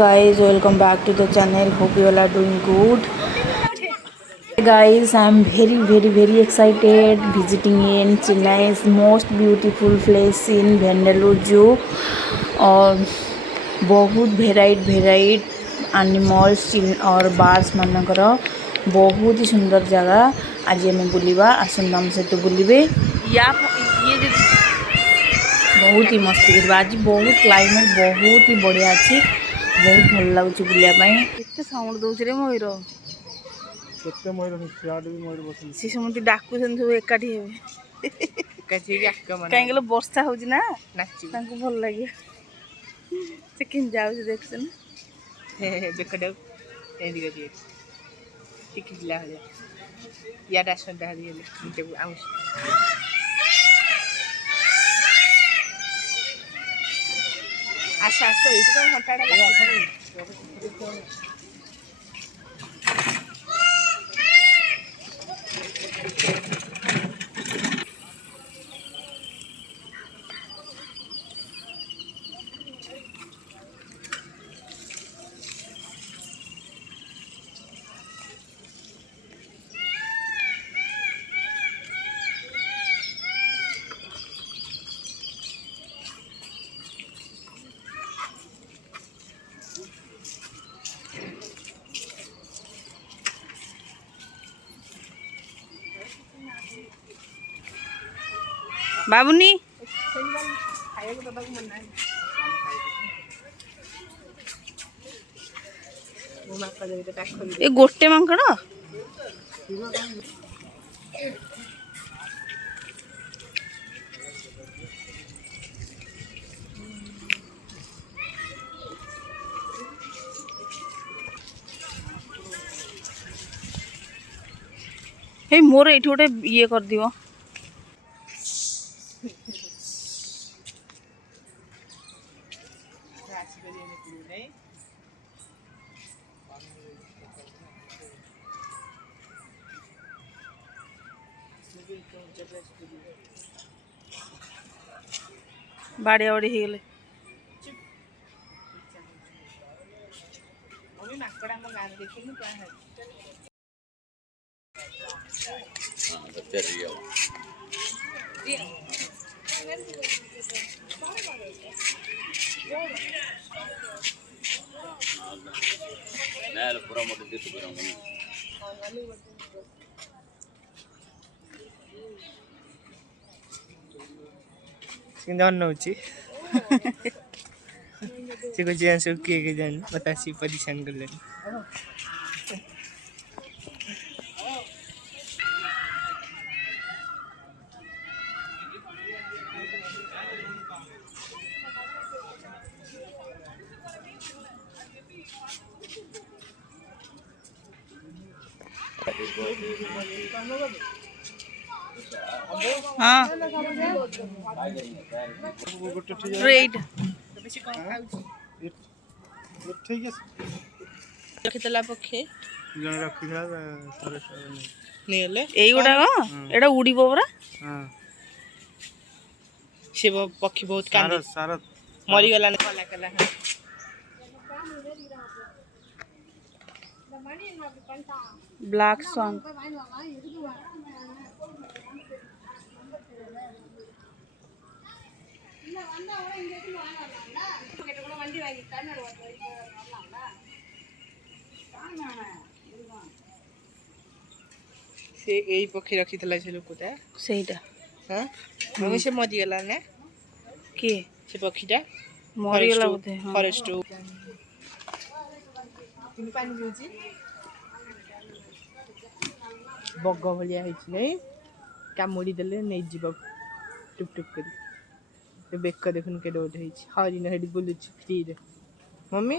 guys, welcome back to the channel. Hope you all are doing good. Guys, I am very excited visiting in Chennai's most beautiful place in Vandalur Zoo. और बहुत भेराइट animals और birds मानकर बहुत ही सुंदर जगह आज आम बुलवा आसंत आम सहित बुलवे बहुत ही मस्ती करवा आज बहुत क्लाइमेट बहुत ही बढ़िया अच्छी बहुत भल लगुच बुलापाई केते साउंड दउछ रे मयूर केते मयूर सियाड भी मयूर बस सी समति डाकुछन सब एकाठी हेबे एकाठी के आगमन काहेंगे वर्षा होउछ ना नाची तांको भल लागे से किन जाउ से देखछन देखडे एंदी गजी टिकिला हो या डासन दा दिले नीचे आउस आशा तो इतो घंटाडा लागै बाबुनी ए गोटे मांकड़ हे मोर ये गोटे ये कर दियो बाड़िया बाड़ी हो गले सिंधन नउची से को जेन सु के जान बतासी पोजीशन कर ले हाँ रेड ठीक है रखितला पक्षे जन रखिला नेले एई गुडा एडा उड़ीबो परा हां से पक्षी बहुत कांदी सारा मरी गला कला कला ब्लैक सॉन्ग से एई पक्षी रखितला से लोकटा सेटा हां मम्मी से मरी गला ने के से पक्षीटा मरी गला बोते फॉरेस्ट किन पानी पिउची बग भलिया हिच नै कामुडी देले नै जीव टुप टुप करी ते बेक देखुन के डोट हिच हरिन हेडी बुलुच फ्री रे मम्मी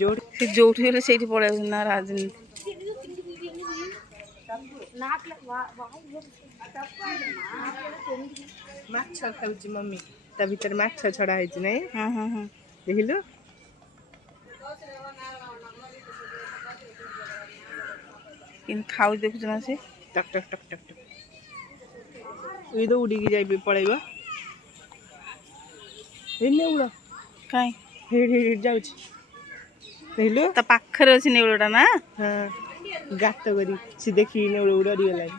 जोड से जोठी हेले सेठी पळे ना राजनीति माछ खाउची मम्मी ता भीतर माछ छडा हिच नै हां हां हां देखिलो इन खाउ देखु जना से टक टक टक टक टक ई तो उडी की जाई पळेबा एने उडा काई हेड हेड जाउची ଦେଖିଲୁ ତା ପାଖରେ ଅଛି ନେଉଳଟା ନା? ହଁ ଗାତ କରି ସେ ଦେଖିକି ନେଉଳ ଡରିଗଲାଣି।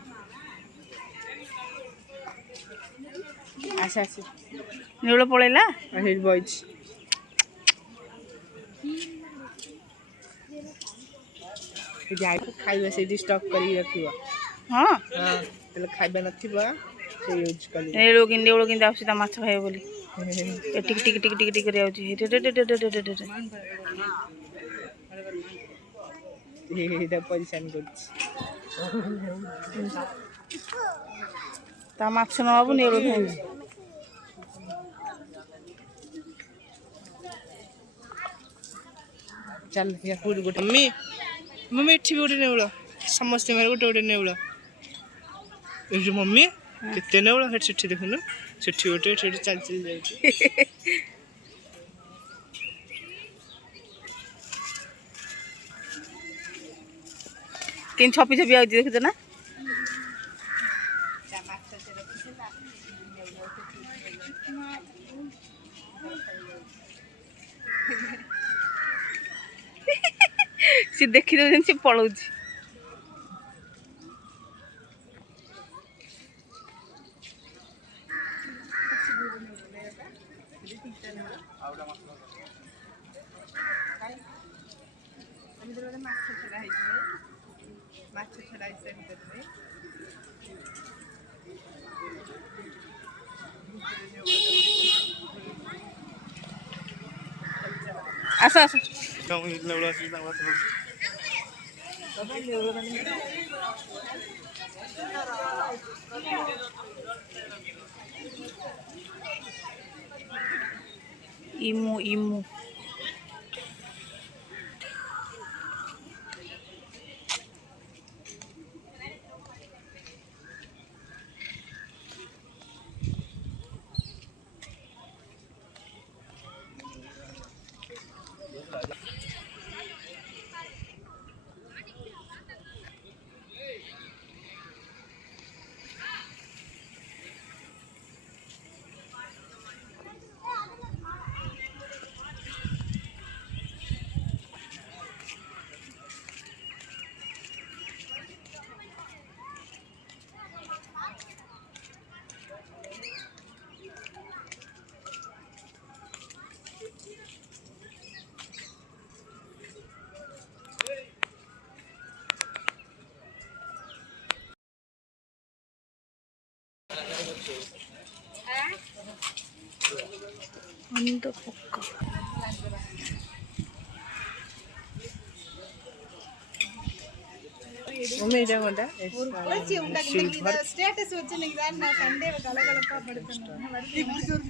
ଆସ ଆସ ନେଉଳ ପଳେଇଲା। ହେଇଠି ବଇଛି। ଯାଇ ଖାଇବା ସେଇଠି ଷ୍ଟକ୍ କରିକି ରଖିବ। ହଁ ହଁ ତାହେଲେ ଖାଇବା ନଥିବ ସେ ୟୁଜ୍ କରିବ। ନେଉଳ କେମିତି ଆସୁଛି ତା ମାଛ ଖାଇବ ବୋଲି। ଟିକି ଟିକି ଟିକି ଟିକି ଟିକି କରି ଆଉଛି। ଏଇଟା ପରିଶାନ କରୁଛି। ତା ମାଛ ନବାବୁ ନେଉଳ ଖାଇବ। ଚାଲ କୋଉଠି ଗୋଟେ ମମି ଏଠି ବି ଗୋଟେ ନେଉଳ। ସମସ୍ତେ ଗୋଟେ ଗୋଟେ ନେଉଳ। ଏଇଠି ମମି କେତେ ନେଉଳ ସେଠି ଦେଖୁନୁ। ସେଠି ଗୋଟେ ଚାଲି ଚାଲି ଯାଉଛି। କେମିତି ଛପି ଛପି ଆଉଛି ଦେଖୁଛ ନା? ସେ ଦେଖି ଦଉଛନ୍ତି ସେ ପଳଉଛି। ଆସ ଆସ। ଇମୁ ଇମୁ ଅନ୍ତ ପକା। మమ్మీ ఇదే కొంటా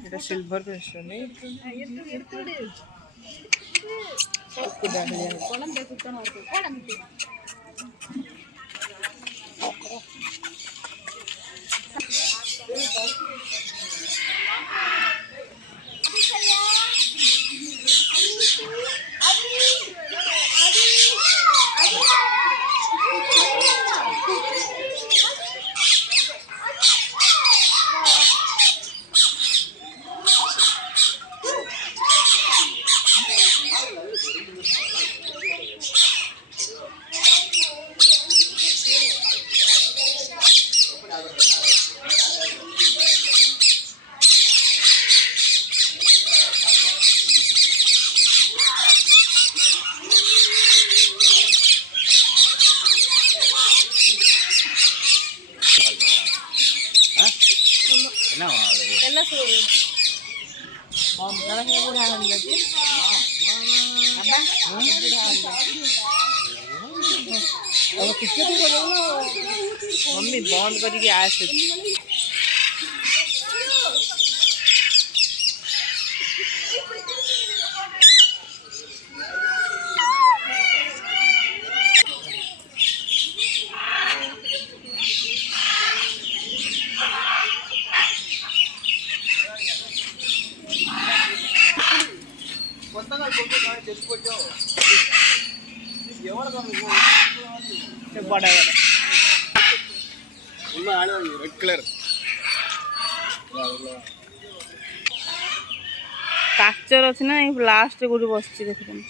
এটা সিলভার পেস্টনি मम्मी बंद करके आसे बड़ा रेड कलर କାଚର ଅଛି ନା ଏଇ ଲାଷ୍ଟ କୋଉଠି ବସିଛି ଦେଖୁଛନ୍ତି।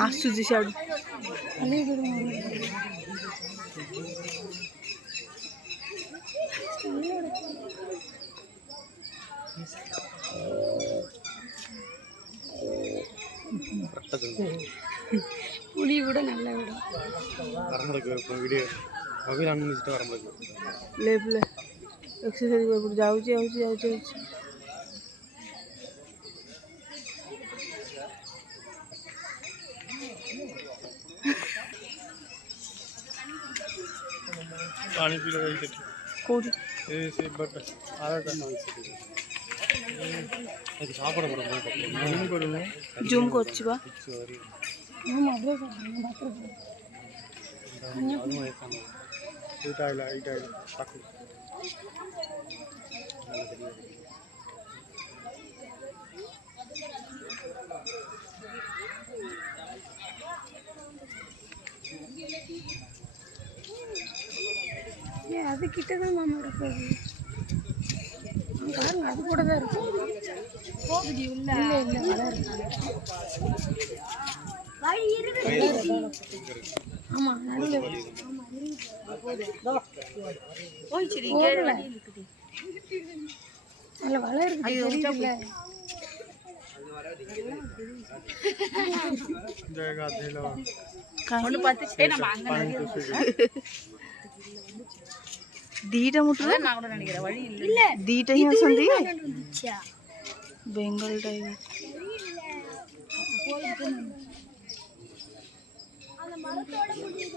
आसुची साडू पुली కూడా నల్ల కూడా లేపులే ఎక్సర్సైజ్ ఇప్పుడు ଯାଉଛି पानी पी लो कोठी से बट आधा जूम করছি বা அது கிட்டதான் மாமாவோட கோவில் அது கூட தான் இருக்கு கோவில் இல்ல ஆமா நல்ல வலை இருக்கு தெரியல जगह दे लो ஒன்னு பார்த்து சே நான் दीटा मुट्टू ना கூட நினைக்கிறேன் வழி இல்ல दीटा ही असंदी बेंगल टाइगर அந்த மரத்தோட முடியல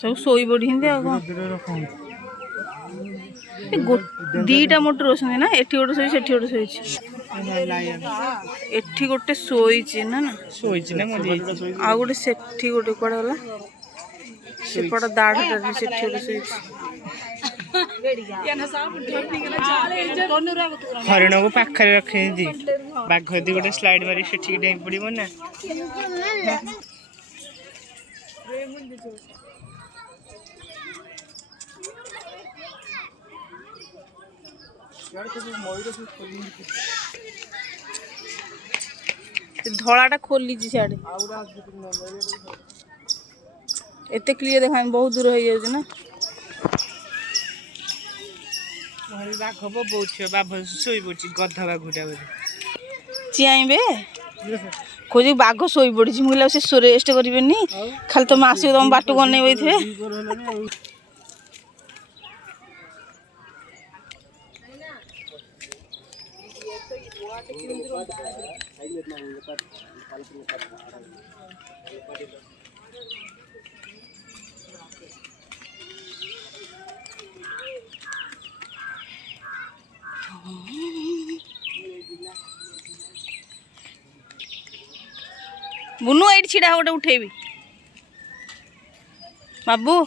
सब सोई पड़ी दीटा मोटर रोशन ना एठी गोटे सोई सेठी गोटे सोई एठी गोटे सोई ना ना सोई ना आ गोटे सेठी गोटे कुआडे गला सेपट दाढ़ सेठी गोटे सोई हरिण को पाखे रखे बाघ यदि गोटे स्लाइड मारी से डेई पड़ो ना धड़ाटा खोली सियाड़े एते क्लियर देखा बहुत दूर हो जाए ना बाघ बहुत बाघ शोई पड़ी गधा बाघटा चिआईबे खोज बाघ शोई पड़ी मुझे से रेस्ट करें खाली तुम आसिक तुम बाट को अने थे बुनू ये छिड़ा गोटे उठेबी बाबू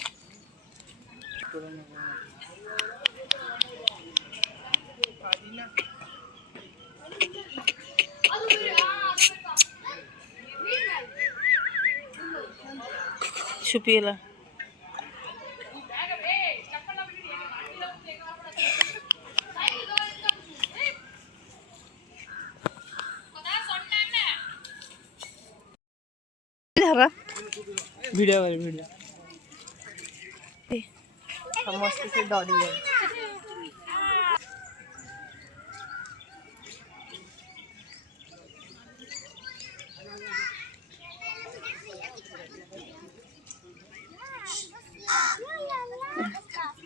छुपीला वीडियो समस्त से डरी है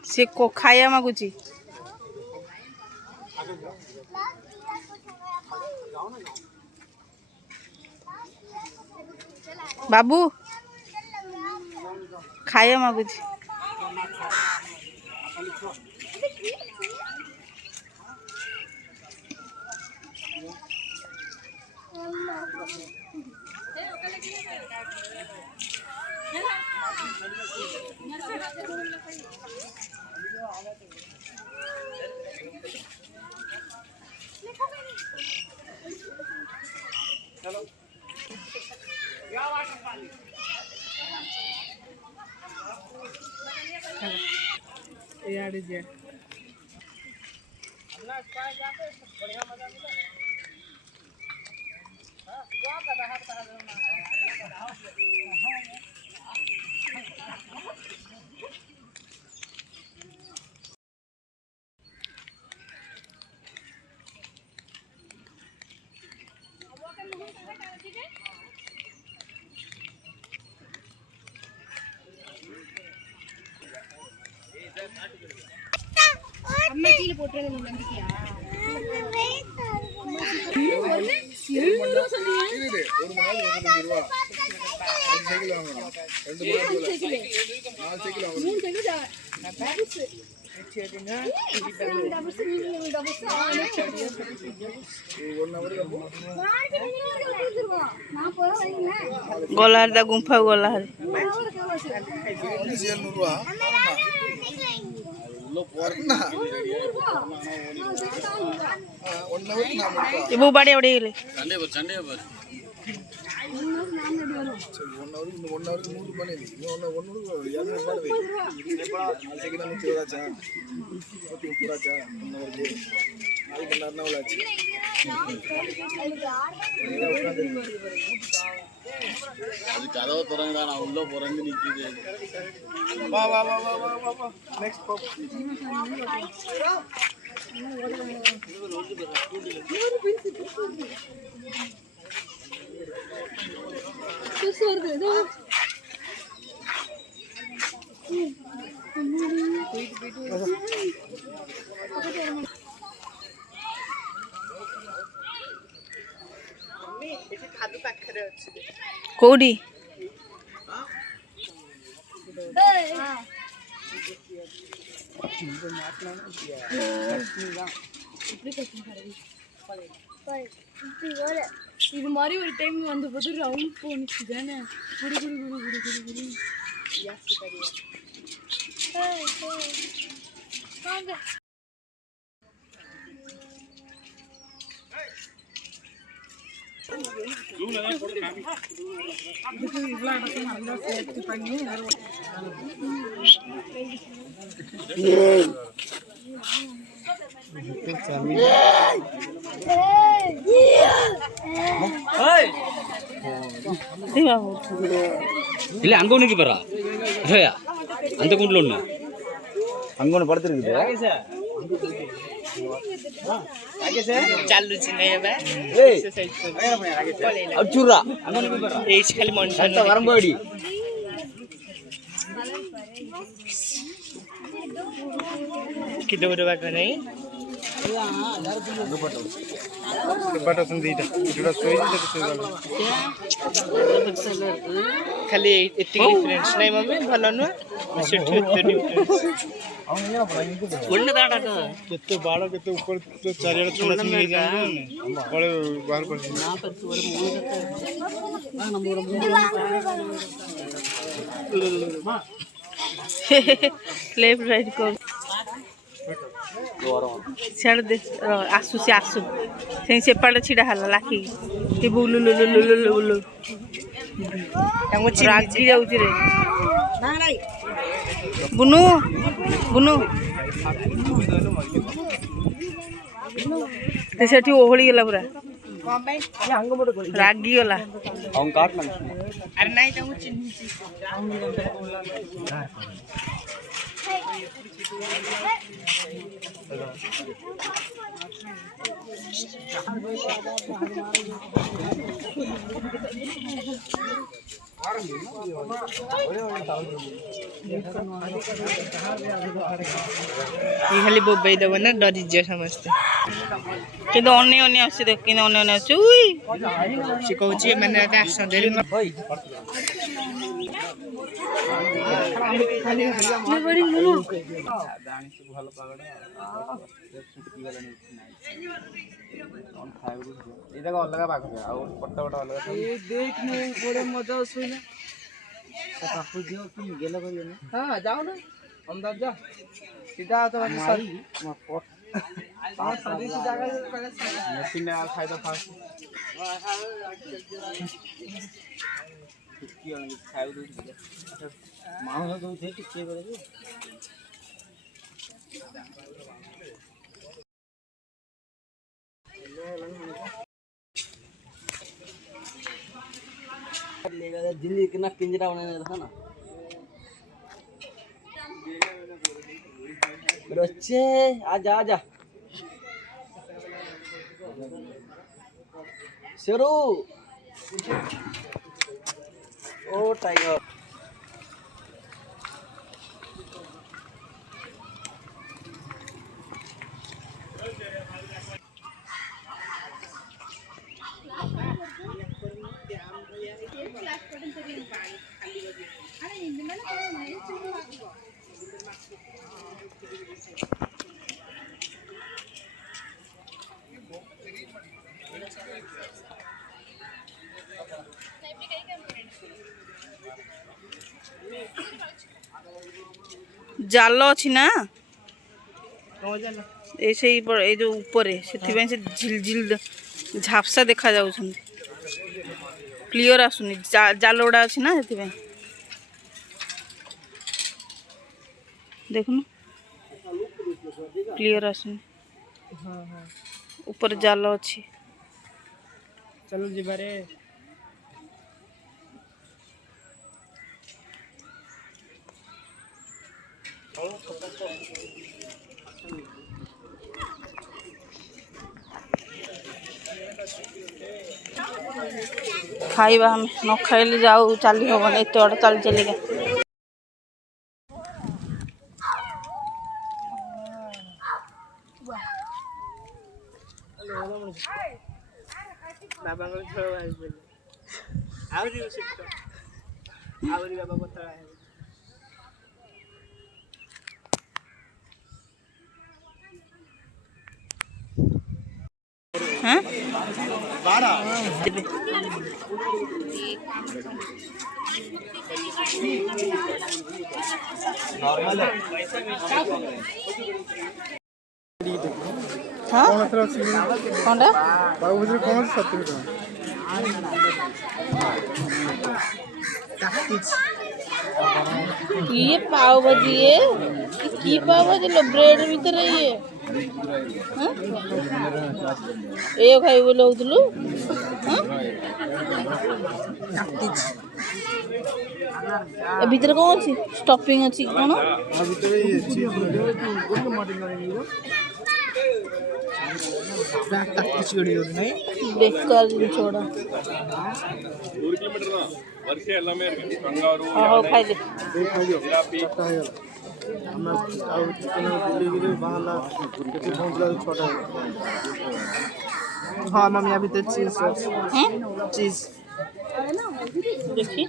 से को खाया मागुची बाबू खाया मागुची यार जे அம்மா கீழ போட்றது நம்பிக்கையா गोलार गुंफा गोलार इबू बड़े बड़े ले संडे पर அது கதவு திறந்தா நான் உள்ள போறேன்னு நிக்குது வா வா வா வா வா வா நெக்ஸ்ட் பாப் कोडी இது மாதிரி ஒரு டைம் வந்த போது ரவுண்ட் போனுச்சு தானே குடு குடு குடு குடு குடு குடு வாங்க இல்ல அங்க ஒண்ணுக்கு போறா அந்த கூண்டுல ஒண்ணு அங்க ஒண்ணு படுத்துருக்குது चालू नहीं है அச்சுரா அங்க ஒண்ணுக்கு போறா एज खाली मन வரம்போடி किधर उधर बात नहीं बटा संदीटा इटा सोई दे खाली एतिक डिफरेंस नहीं मम्मी भलो न सेट एते डिफरेंस ஒண்ணு தாடா केते बाड़ा केते ऊपर तो चारियाडा छोड़ा छी नहीं जाने बड़े बाहर पर ना पर ஒரு लेफ्ट राइट को छाड़ दे आसु से आसु से पाड़ छिड़ा हला लाखी कि बुलु लु लु लु लु लु हमको रागी जाउची रे बुनु बुनु ते सेठी ओहळी गेला पूरा रागी गला அவங்க காட்டலாம் अरे नहीं तो चिन्ह खाली बोबाई दब ना डरी जा समझते कि अन्य अन्य आसी देख कि अन्य अन्य चुई से कहूँ मैंने आसते अलग पाक देख बड़े मजा हाँ जाओ ना अहमदाबाद जा सीधा तो मशीन फायदा फास्ट माउस दउथे टिके करे दिल्ली के ना पिंजरा बनाने था ना बच्चे आजा आजा शेरू ओ टाइगर जाल अच्छी ना ए जो ऊपर से झिल झिल झापसा देखा जा क्लियर आसुनी जाल गुड़ा अच्छी ना से देखुन क्लियर आसुनी ऊपर जाल अच्छी चलो जीवारे खाइबा हम न खाइले जाऊ चली हबन एत बड़ चल चलिए बाबा को छोड़ भाई बोले आवरी उसित आवरी बाबा को थोड़ा है हैं 12 नॉर्मल है हाँ कौन सा सिंह कौनटा बाबू जी कौन सा सत्य ये पाव भाजी ये की पाव भाजी लो ब्रेड भीतर ये हाँ ए खाई बोले होतलु हाँ ए भीतर कौन अछि स्टफिंग अछि कोन अभी तो ये चीज कुछ वीडियो नहीं बेकार दिन छोड़ा 2 किलोमीटर ना वर्षे ಎಲ್ಲமே ಇருக்கு ಬಂಗಾರು हाँ खाई दे ಜಿರಾಫಿ हम अब कितना दिल्ली के बाहर कितने पहुंचला छोटा हाँ मम्मी अभी तो चीज हैं चीज देखी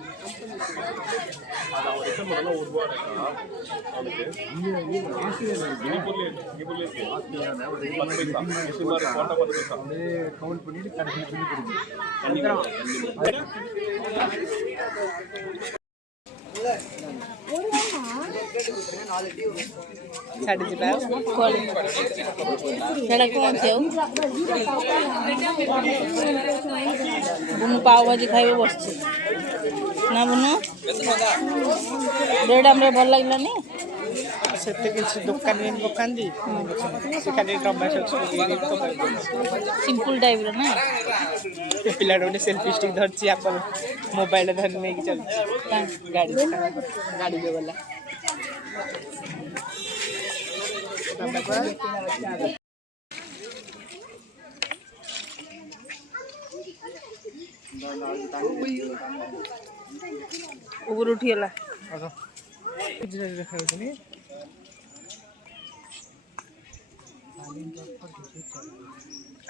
काउंट பண்ணிட்டு கடைசி साढ़े जीवा सेटा कौन से बुनु पाव भाजी खाइबे बसছে ना बुनु ब्रेड हमरे भल लागलानी सेते किसी दुकान में पकांदी से खाली टमाटो सॉस सिंपल टाइप रो ना पिला रोने सेल्फी स्टिक धरची अपन मोबाइल धर नहीं की चल गाड़ी गाड़ी पे वाला ऊपर उठियला इधर रखा है नहीं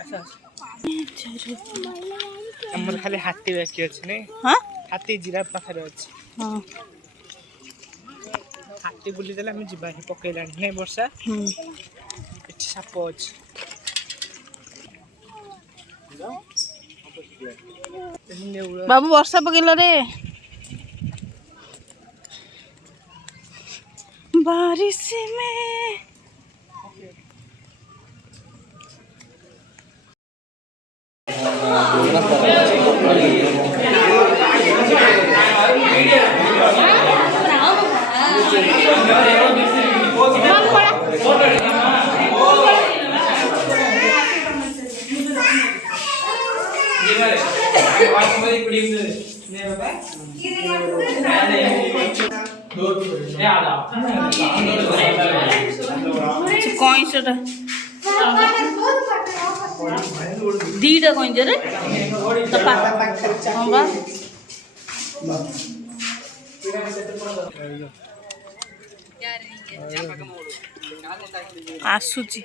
अच्छा हमर खाली हाथी बाकी अछि ने हां हाथी जिराफ पाखरे अछि हां हाथी बुली देला हम जिबा ही पकेला नै वर्षा एछि साप अछि बाबू वर्षा पकेला रे बारिश में कईंचटा दीटा कईंच रे हाँ बा आसुची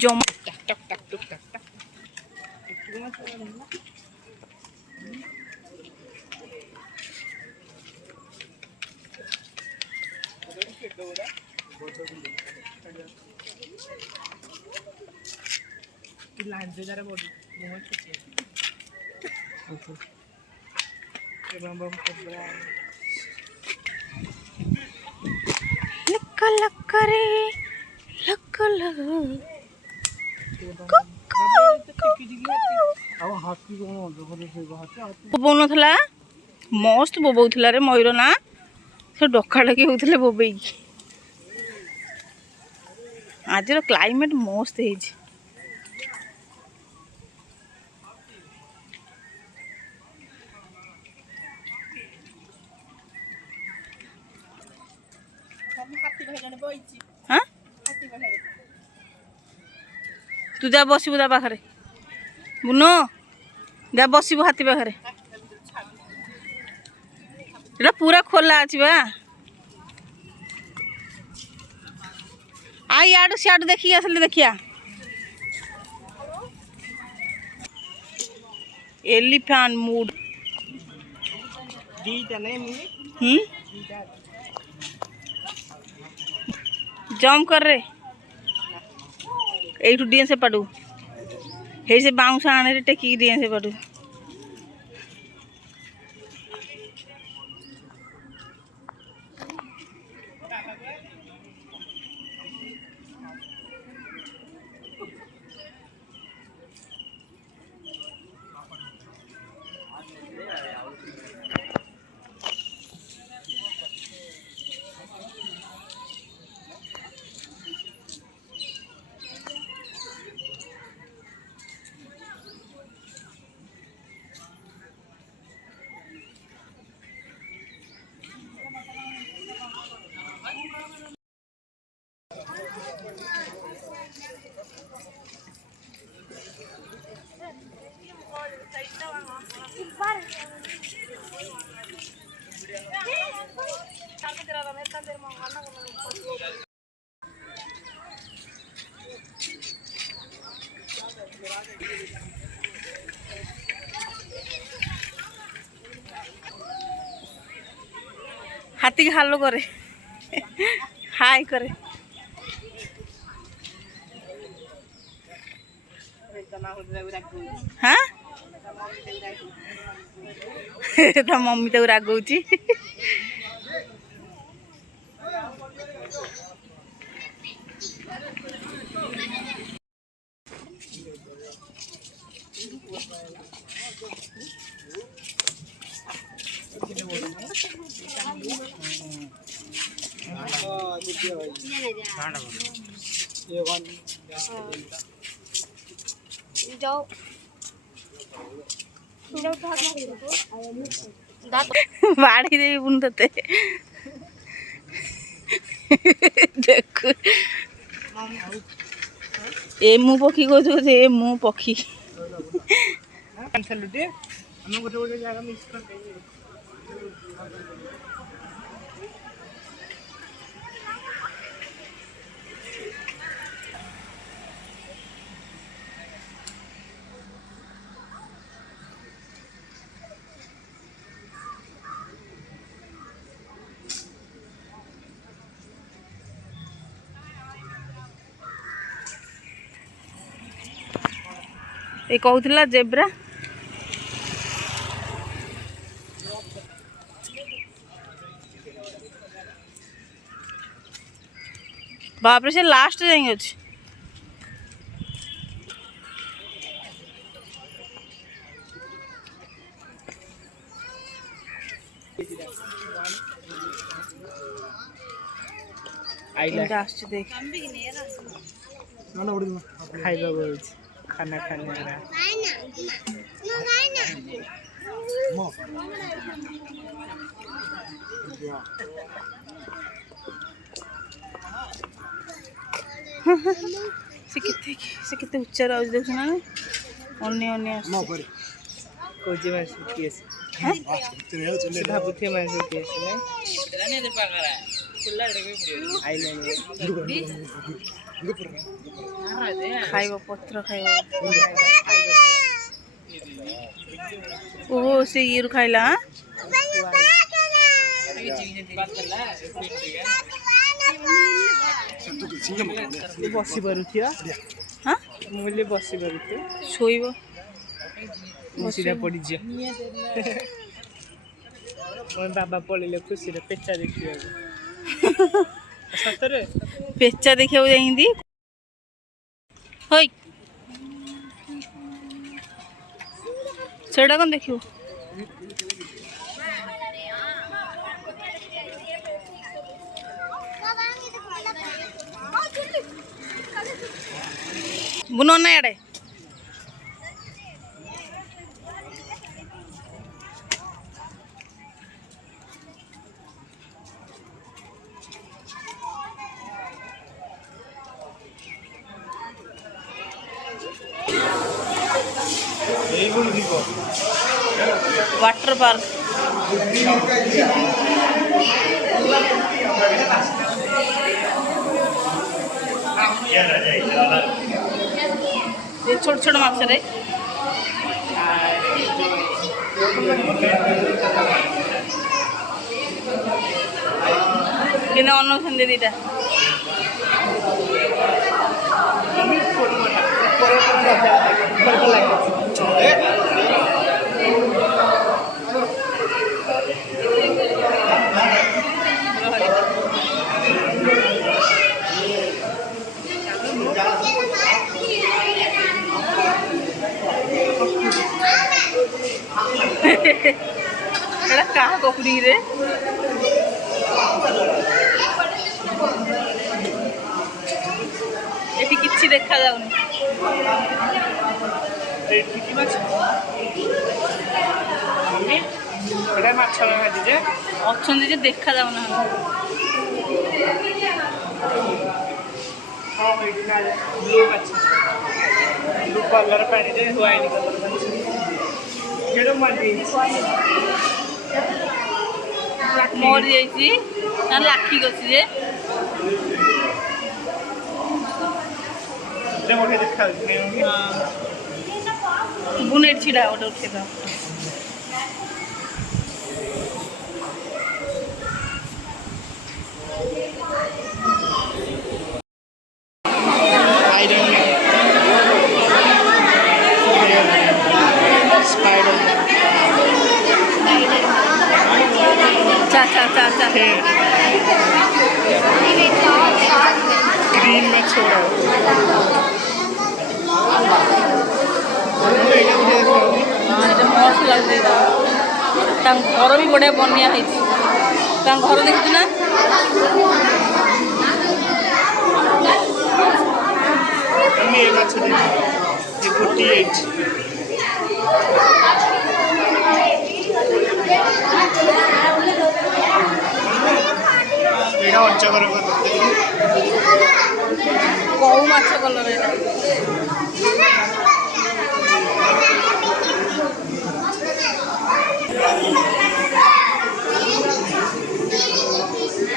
जमा लक्का लक्का रे लक्का लगा बोबौनथला मस्त बोबौथला रे मयूर ना से डका डकी होते बोबेकी आज क्लाइमेट मस्त है हाँ तू जा बसबू ता पाखे बुनो जा बसबू हाथी पाखे पूरा खोला अच्छी बा आई याडू सियाडू देखिए असले देखिया एलिफेंट मूड जंप कर रे एठू डिए से पड़ू हे से बाउंस आने रे टेकी डिए से पड़ू हाथी के हालो करे हाय करे हाँ तो मम्मी तो रागौची बाड़ी देवी बुनते देख ए मु पक्षी कहते ए मु पक्षी ये कहूला जेब्रा बाप रे से लास्ट जाएंगे अच्छे देख खाइबा बोलछ खाना खाने वाला से कितने उच्चा रहा देख ना अन्य अन्य कोजे मासु केस भाबुथे मासु केस नै खाइब पत्र खाइब ओहो से ये खाइला बसी पारुथिया हाँ मुले बसी पारुथे शोइब बसीरा पड़ी जे मोर बाबा पळिले खुशी रे पेचा देखियो सतरे पेचा देखियो जाइंदी होय सेडा कोन देखियो बुनो ना याडे वाटर पार्क ये छोट छोट माछ रे किने अन्न खंदे दीटा एड़ा कहा कोकड़ी रे एटी किछि देखा जाउनी एटी कि माछ मम्मी एड़ा माछ भाजी जे अछन जे देखा जाउना हां एटी ना ब्लू माछ ब्लू कलर पानी जे व्हाइट कलर माछ केडो माटी मोर जाइছি ना लाखी गछि जे जे मोटे देखा छै हां बुनेट छिडा ओटा उठेदा आयरन मैन स्पाइडर चा चा चा चा ग्रीन में छोड़ा मस्त लगते घर भी बढ़िया बनिया है घर देखी ना ये माछ ये गोटी एज एड़ा अच्छा करो कौ माछ कलर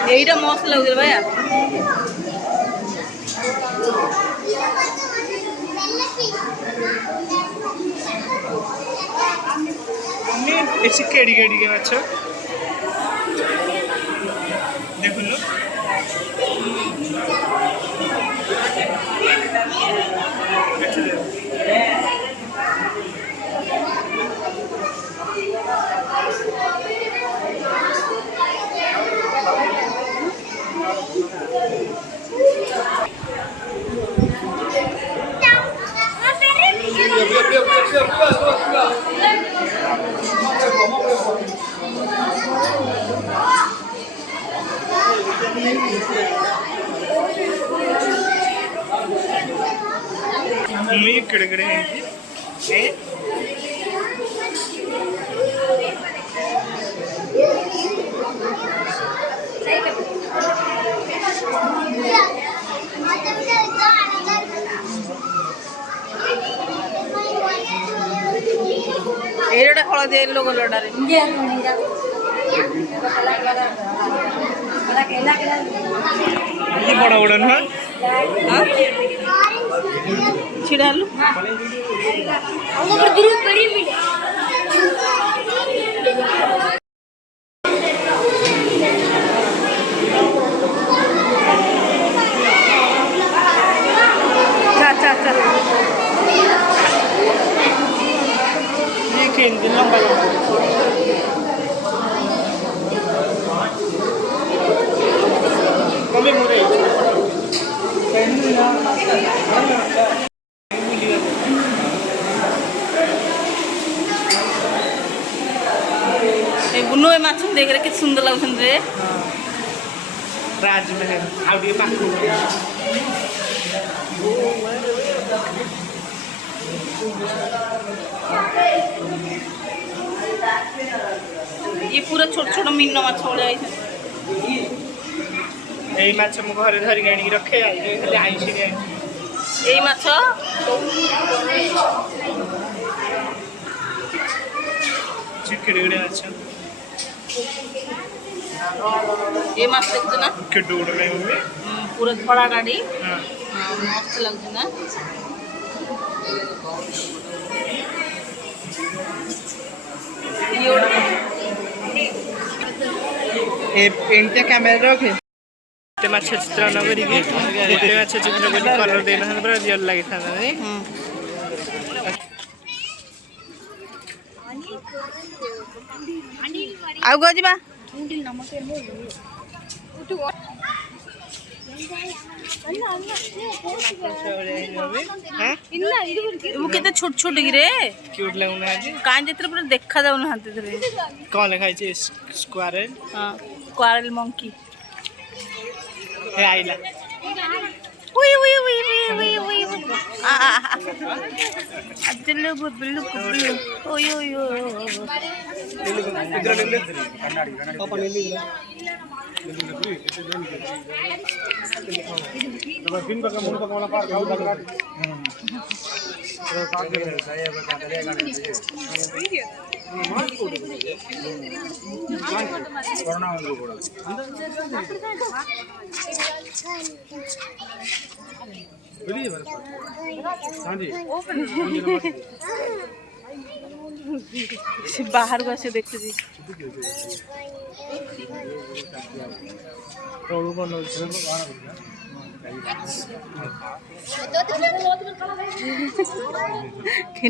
यहीटा मस्त लगे भैया ऐसी केड़ी केड़ी के माछ देखो लो मी किडकिडे ଏଇଟା ହଳଦିଆ ୟେଲୋ କଲରଟାରେ ବଡ଼ ବଡ଼ ନୁହଁ ଛିଡ଼ା ହେଲୁ ଲମ୍ବା କମେ ମୁରେ ବୁନୁ ଏ ମାଛ ଦେଖିଲେ କେତେ ସୁନ୍ଦର ଲାଗୁଛନ୍ତି ରେ ରାଜମହଲ ଆଉ ଟିକେ ପାଖକୁ ये पूरा छोट छोट मीन माछ भलिया ଏଇ ମାଛ ମୁଁ ଘରେ ଧରିକି ଆଣିକି ରଖେ ଖାଲି ଆଇଁଷିରେ ଏଇ ମାଛ ଚିକିଡ଼ିକିଡ଼ି ମାଛ ये माछ देखते ना କେଡ଼େ ବଡ଼ ନାହିଁ ମମ୍ମି पूरा धड़ा गाड़ी ହଁ मस्त लगते ना ଏମିତିଆ କ୍ୟାମେରା ରଖେ ଗୋଟେ ମାଛ ଚିତ୍ରଣ କରିକି ଗୋଟେ ମାଛ ଚିତ୍ର କରିକି କଲର ଦେଇନଥାନ୍ତେ ପୁରା ରିଅଲ ଲାଗିଥାନ୍ତା ନାଇଁ ଆଉ କହ ଯିବା କେତେ ଛୋଟ ଛୋଟ କି ରେ କ୍ୟୁଟ ଲାଗୁନାହାନ୍ତି କାଇଁ ଯେତେବେଳେ ପୁରା ଦେଖା ଯାଉନାହାନ୍ତି କ'ଣ ଲେଖା ହେଇଛି ସ୍କ୍ୱାରେଲ ସ୍କ୍ୱାରେଲ ମଙ୍କି ଆଇଲା से बाहर को आसे देखुची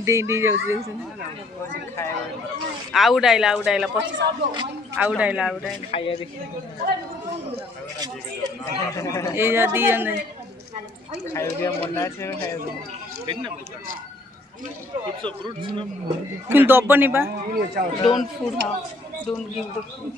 डेंडी जाउची आउडाइला पछ आउडाइला खाइया देखि ए जा दी जने खाइया दिया मना छे खाइया किन दबनी बा डोंट फूड हां डोंट गिव द फूड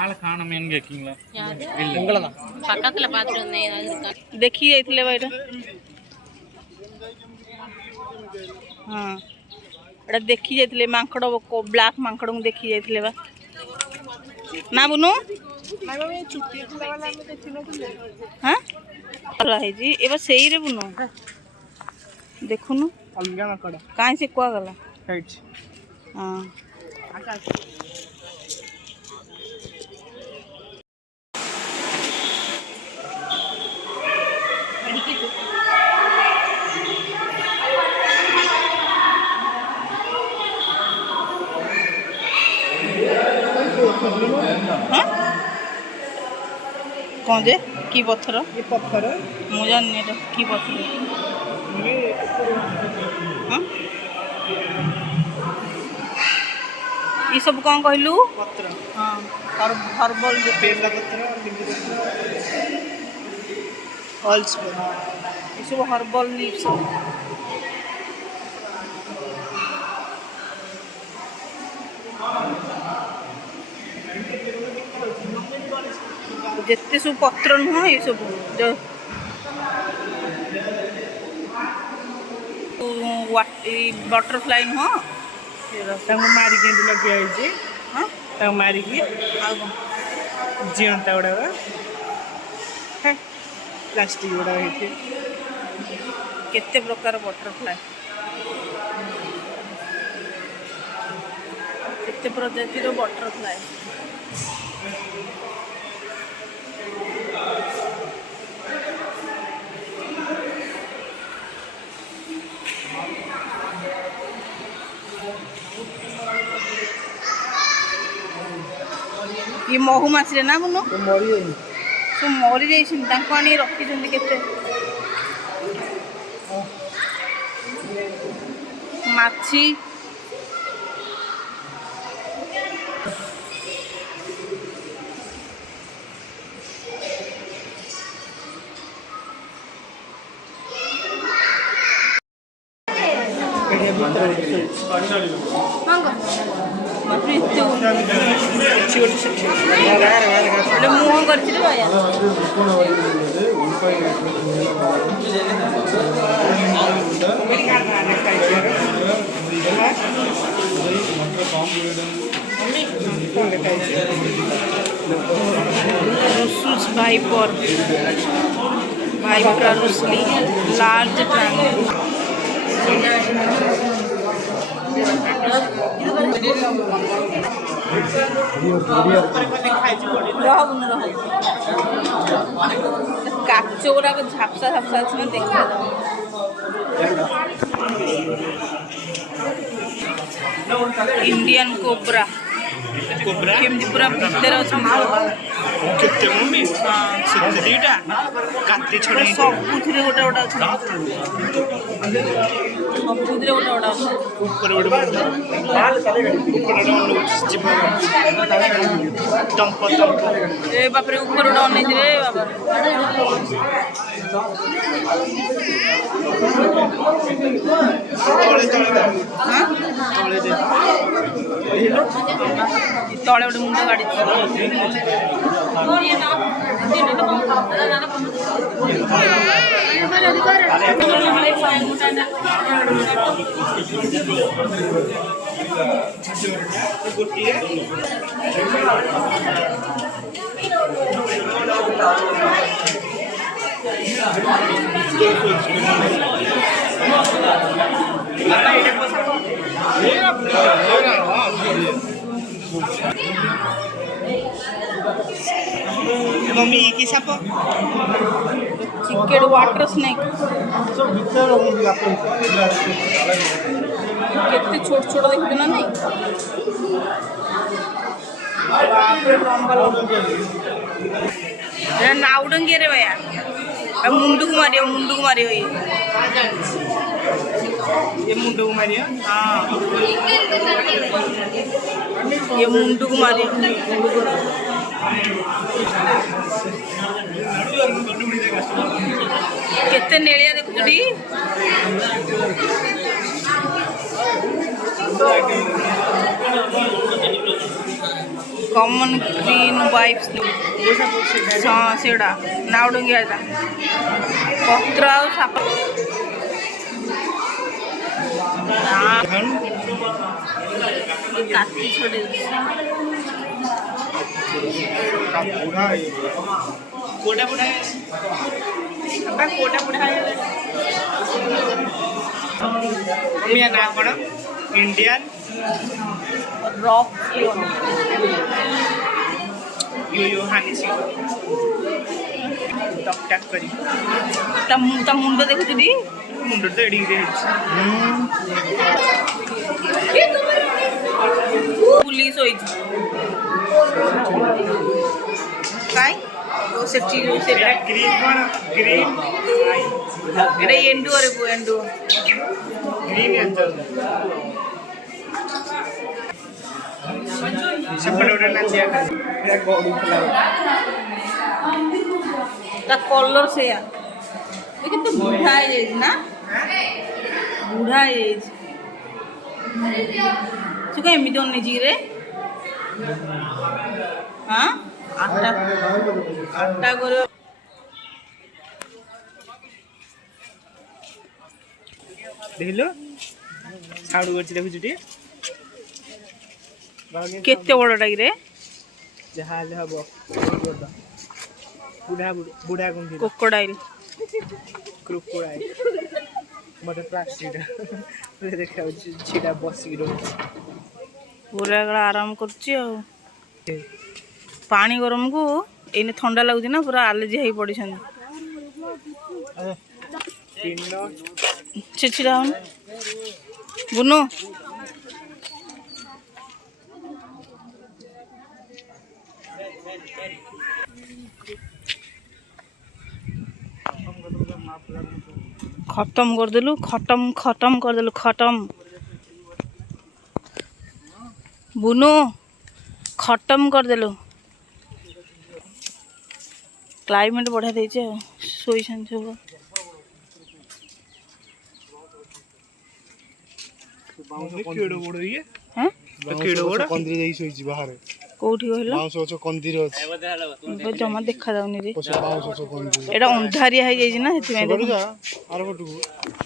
ஆளை காணோம் எங்க இருக்கீங்களா பக்கத்துல பாத்துட்டு देखी जाइथिले बाइटा हां एटा देखी जाइथिले मांकड़ ब्लैक मांकड़ को देखी जाइथिले बा ना बुनु हां अला है जी एबा सेही रे बुनु देखुनु अलगा माकड़ काहे से कुआ गला राइट हां कौन जे की पत्थर ये पत्थर मु जान की पत्थर हां ये सब कौन कहलु ପତ୍ର हाँ हर्बल ବେଲପତ୍ର ଅଲ୍ସ ये सब हर्बल लीव्स जिते सब पत्र नुह ये सब जो बटरफ्लाई नुह ତାଙ୍କୁ ମାରିକି ଏମିତି ଲଗିଆ ହେଇଛି हाँ ତାଙ୍କୁ ମାରିକି ଆଉ କଣ ଜିଅନ୍ତା ଗୁଡ଼ାକ ପ୍ଲାଷ୍ଟିକ ଗୁଡ଼ାକ ହେଇଛି केते प्रकार बटरफ्लाई केते प्रजातिर बटरफ्लाई ये महुमाछी ना बुनु सब मरी जाइए रखी केते माछी मुह कर रुसूस भाइपर भाइपरा रुसली लार्ज ट्रायंगल काच गुड़ाक झापसा झापसा अच्छे देखा इंडियन कोब्रा କୋବ୍ରା केमती पूरा भितर अच्छा କେତେ ମମ୍ମି ସେଥିରେ ଦିଟା କାତି ଛଡ଼େଇ ସବୁଥିରେ ଗୋଟେ ଗୋଟେ ଅଛି ସବୁଥିରେ ଗୋଟେ ଗୋଟେ ଅଛି ଉପରେ ଗୋଟେ ଯିବ ଟମ୍ପ ଟମ୍ପ ए बापरे ऊपर उड़ा नहीं रे बाबा हां तळे उडे मुंड गाडी मम्मी की साप चिकेड वाटर स्नेक कितने छोट छोट देखते ना नहीं नाउडंगे रे भैया मुंडू को मारियो ये मुंडो को मारिया हाँ ये मुंडू को मारियो केते नेलिया देखुछटी कॉमन ग्रीन वाइप्स हाँ सेड़ा नाउडंगी आया पत्र आउ साप काटी छोड़े कोटा बुढ़ा कोटा बुढ़ा मेरा नाम कौन इंडियन रॉक यो हानि सिंह टक टक करी ता मुंड देखुछटी मुंड तो एडी रे पुलिस होई काई ओ सेठी सेटा ग्रीन कौन ग्रीन एटा एंडू रे पो एंडू ग्रीन एंजल ସେପଟେ ଗୋଟେ ନାଚିବା ପାଇଁ ଗଡ଼ୁଥିଲା ତା କଲର ସେଇଆ କେତେ ବୁଢା ହେଇଯାଇଛି ନା ବୁଢା ହେଇଯାଇଛି ସେ କଣ ଏମିତି ଅନେଇଛି କି ରେ ହଁ ଆଠଟା କରି ଦେଖିଲୁ ସାଉଣ୍ଡ କରୁଛି ଦେଖୁଛୁ ଟି କେତେ ବଡଟା କି ରେ ଯାହା ହେଲେ ହବ ବୁଢା ବୁଢା କୁମ୍ଭୀର କ୍ରୋକୋଡାଇଲ କ୍ରୋକୋଡାଇଲ ମତେ ପ୍ଲାଷ୍ଟିକଟା ଦେଖାଯାଉଛି ଛିଡ଼ା ବସିକି ରହୁଛି ପୁରା ଆରାମ କରୁଛି ଆଉ ପାଣି ଗରମକୁ ଏଇନେ ଥଣ୍ଡା ଲାଗୁଛି ନା ପୁରା ଆଲର୍ଜି ହେଇ ପଡିଛନ୍ତି ସେ ଛିଡ଼ା ହଉନି ବୁନୁ ଖତମ କରିଦେଲୁ ଖତମ କରିଦେଲୁ ଖତମ ବୁନୁ ଖତମ କରିଦେଲୁ କ୍ଲାଇମେଟ ବଢିଆ ଦେଇଛି ଆଉ ଶୋଇଛନ୍ତି ସବୁ କୋଉଠି କହିଲ ଜମା ଦେଖା ଯାଉନି ରେ ଏଇଟା ଅନ୍ଧାରିଆ ହେଇଯାଇଛି ନା ସେଥିପାଇଁ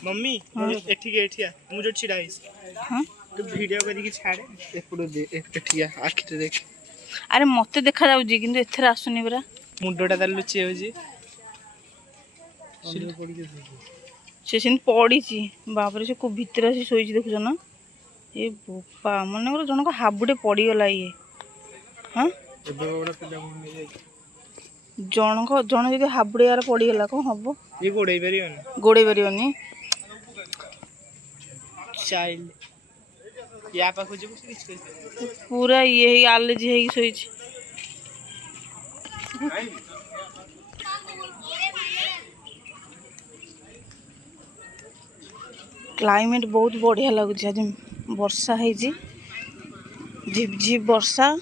ମମି ଏଠିକି ଏଠିଆ ମୁଁ ଯୋଉ ଛିଡ଼ା ହେଇଛି ତୁ ଭିଡିଓ କରିକି ଛାଡେ ଏପଟୁ ଏଠିଆ ଆଖିରେ ଦେଖ ଆରେ ମତେ ଦେଖା ଯାଉଛି କିନ୍ତୁ ଏଥିରେ ଆସୁନି ପରା ମୁଣ୍ଡଟା ତାର ଲୁଚି ଯାଉଛି ସେ ସେମିତି ପଡ଼ିଛି ବାପରେ ସେ କୋଉ ଭିତରେ ଆସି ଶୋଇଛି ଦେଖୁଛ ନା ଏ ବୋପା ମନେକର ଜଣକ ହାବୁଟେ ପଡ଼ିଗଲା ଇଏ ହଁ ଜଣେ ଯଦି ହାବୁଡେ ୟାର ପଡ଼ିଗଲା କଣ ହବ ଇଏ ଗୋଡ଼େଇ ପାରିବନି ଚାଇଲ୍ଡ ୟା ପାଖକୁ ଯିବୁ ସେ କିଛି ପୁରା ଇଏ ହେଇକି ଆଲର୍ଜି ହେଇକି ଶୋଇଛି କ୍ଲାଇମେଟ ବହୁତ ବଢ଼ିଆ ଲାଗୁଛି ଆଜି ବର୍ଷା ହେଇଛି ଝିପ୍ ଝିପ୍ ବର୍ଷା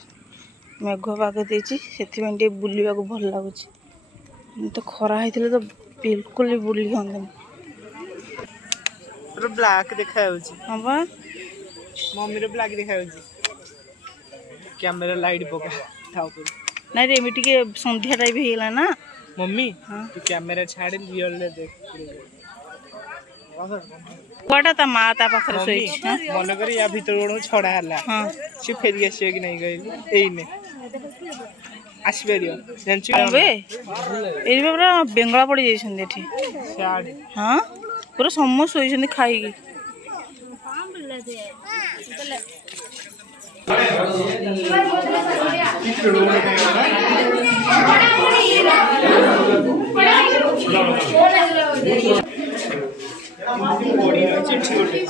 ମେଘ ପାଗ ଦେଇଛି ସେଥିପାଇଁ ଟିକେ ବୁଲିବାକୁ ଭଲ ଲାଗୁଛି ତ ଖରା ହେଇଥିଲେ ତ ବିଲକୁଲ ବି ବୁଲି ହୁଅନ୍ତାନି ବ୍ଲାକ୍ ଦେଖାଯାଉଛି ହଁ ବା ମମିର ବ୍ଲାକ୍ ଦେଖାଯାଉଛି କ୍ୟାମେରା ଲାଇଟ୍ ପକା ନାଇଁ ରେ ଏବେ ଟିକେ ସନ୍ଧ୍ୟା ଟାଇପ ହେଇଗଲା ନା ମମି ତୁ କ୍ୟାମେରା ଛାଡେ ରିଅଲରେ ଦେଖ କୁଆଟା ତା ମା ତା ପାଖରେ ଶୋଇଛି ମନେକର ୟା ଭିତରୁ ଜଣକୁ ଛଡା ହେଲା ସେ ଫେରି ଆସିବ କି ନାଇଁ କହିଲୁ ଏଇନେ ଆସିପାରିବ ଜାଣିଛୁ ଏଇ ପୁରା ବେଙ୍ଗଳା ପଡି ଯାଇଛନ୍ତି ଏଠି ହଁ ପୁରା ସମସ୍ତେ ଶୋଇଛନ୍ତି ଖାଇକି ପଡ଼ି ରହିଛି ଏଠି ଗୋଟେ